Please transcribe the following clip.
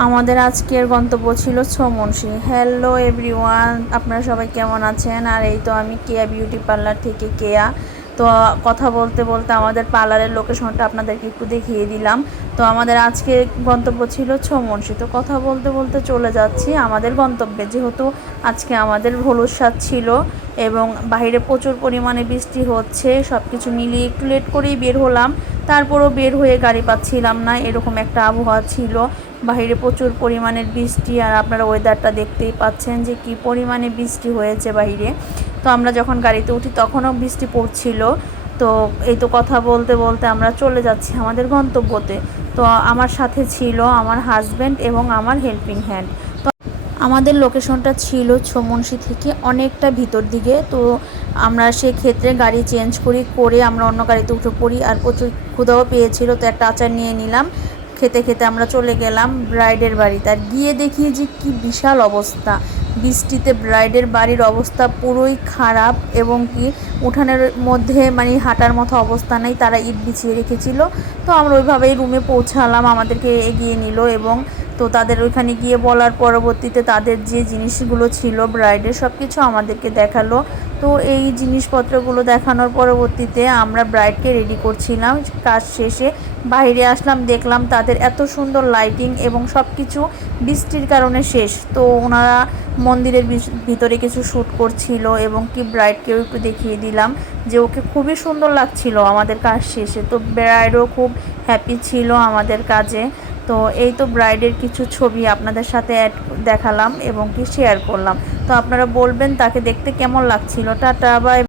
আমাদের আজকের গন্তব্য ছিল ছমনসি। হ্যালো এভরিওয়ান, আপনারা সবাই কেমন আছেন? আর এই তো আমি কেয়া বিউটি পার্লার থেকে কেয়া। তো কথা বলতে বলতে আমাদের পার্লারের লোকেশনটা আপনাদেরকে একটু দেখিয়ে দিলাম। তো আমাদের আজকে গন্তব্য ছিল ছমনসি। তো কথা বলতে বলতে চলে যাচ্ছি আমাদের গন্তব্যে, যেহেতু আজকে আমাদের হলুদ সাজ ছিল এবং বাইরে প্রচুর পরিমাণে বৃষ্টি হচ্ছে। সব কিছু মিলিয়ে একটু লেট করেই বের হলাম, তারপরও বের হয়ে গাড়ি পাচ্ছিলাম না, এরকম একটা আবহাওয়া ছিল। বাইরে প্রচুর পরিমাণের বৃষ্টি, আর আপনারা ওয়েদারটা দেখতেই পাচ্ছেন যে কি পরিমাণে বৃষ্টি হয়েছে বাইরে। তো আমরা যখন গাড়িতে উঠি তখনও বৃষ্টি পড়ছিল। তো এই তো কথা বলতে বলতে আমরা চলে যাচ্ছি আমাদের গন্তব্যতে। তো আমার সাথে ছিল আমার হাজব্যান্ড এবং আমার হেল্পিং হ্যান্ড। তো আমাদের লোকেশনটা ছিল ছমনসি থেকে অনেকটা ভিতর দিকে। তো আমরা সেক্ষেত্রে গাড়ি চেঞ্জ করে আমরা অন্য গাড়িতে উঠে পড়ি, আর প্রচুর ক্ষুধাও পেয়েছিল, তো একটা আচার নিয়ে নিলাম। খেতে খেতে আমরা চলে গেলাম ব্রাইডের বাড়িতে। আর গিয়ে দেখি যে কি বিশাল অবস্থা, বৃষ্টিতে ব্রাইডের বাড়ির অবস্থা পুরোই খারাপ, এবং কি উঠানের মধ্যে মানে হাঁটার মতো অবস্থা নেই, তারা ইট বিছিয়ে রেখেছিল। তো আমরা ওইভাবেই রুমে পৌঁছালাম, আমাদেরকে এগিয়ে নিল, এবং তো তাদের ওইখানে গিয়ে বলার পরবর্তীতে তাদের যে জিনিসগুলো ছিল ব্রাইডের সব কিছু আমাদেরকে দেখালো। তো এই জিনিসপত্রগুলো দেখানোর পরবর্তীতে আমরা ব্রাইডকে রেডি করছিলাম। কাজ শেষে বাইরে আসলাম, দেখলাম তাদের এত সুন্দর লাইটিং এবং সব কিছু বৃষ্টির কারণে শেষ। তো ওনারা মন্দিরের ভিতরে কিছু শ্যুট করছিল, এবং কি ব্রাইডকেও একটু দেখিয়ে দিলাম যে ওকে খুবই সুন্দর লাগছিল আমাদের কাজ শেষে। তো ব্রাইডও খুব হ্যাপি ছিল আমাদের কাজে। তো এই তো ব্রাইডের কিছু ছবি আপনাদের সাথে দেখালাম এবং কি শেয়ার করলাম। তো আপনারা বলবেন তাকে দেখতে কেমন লাগছিল। Tata, by.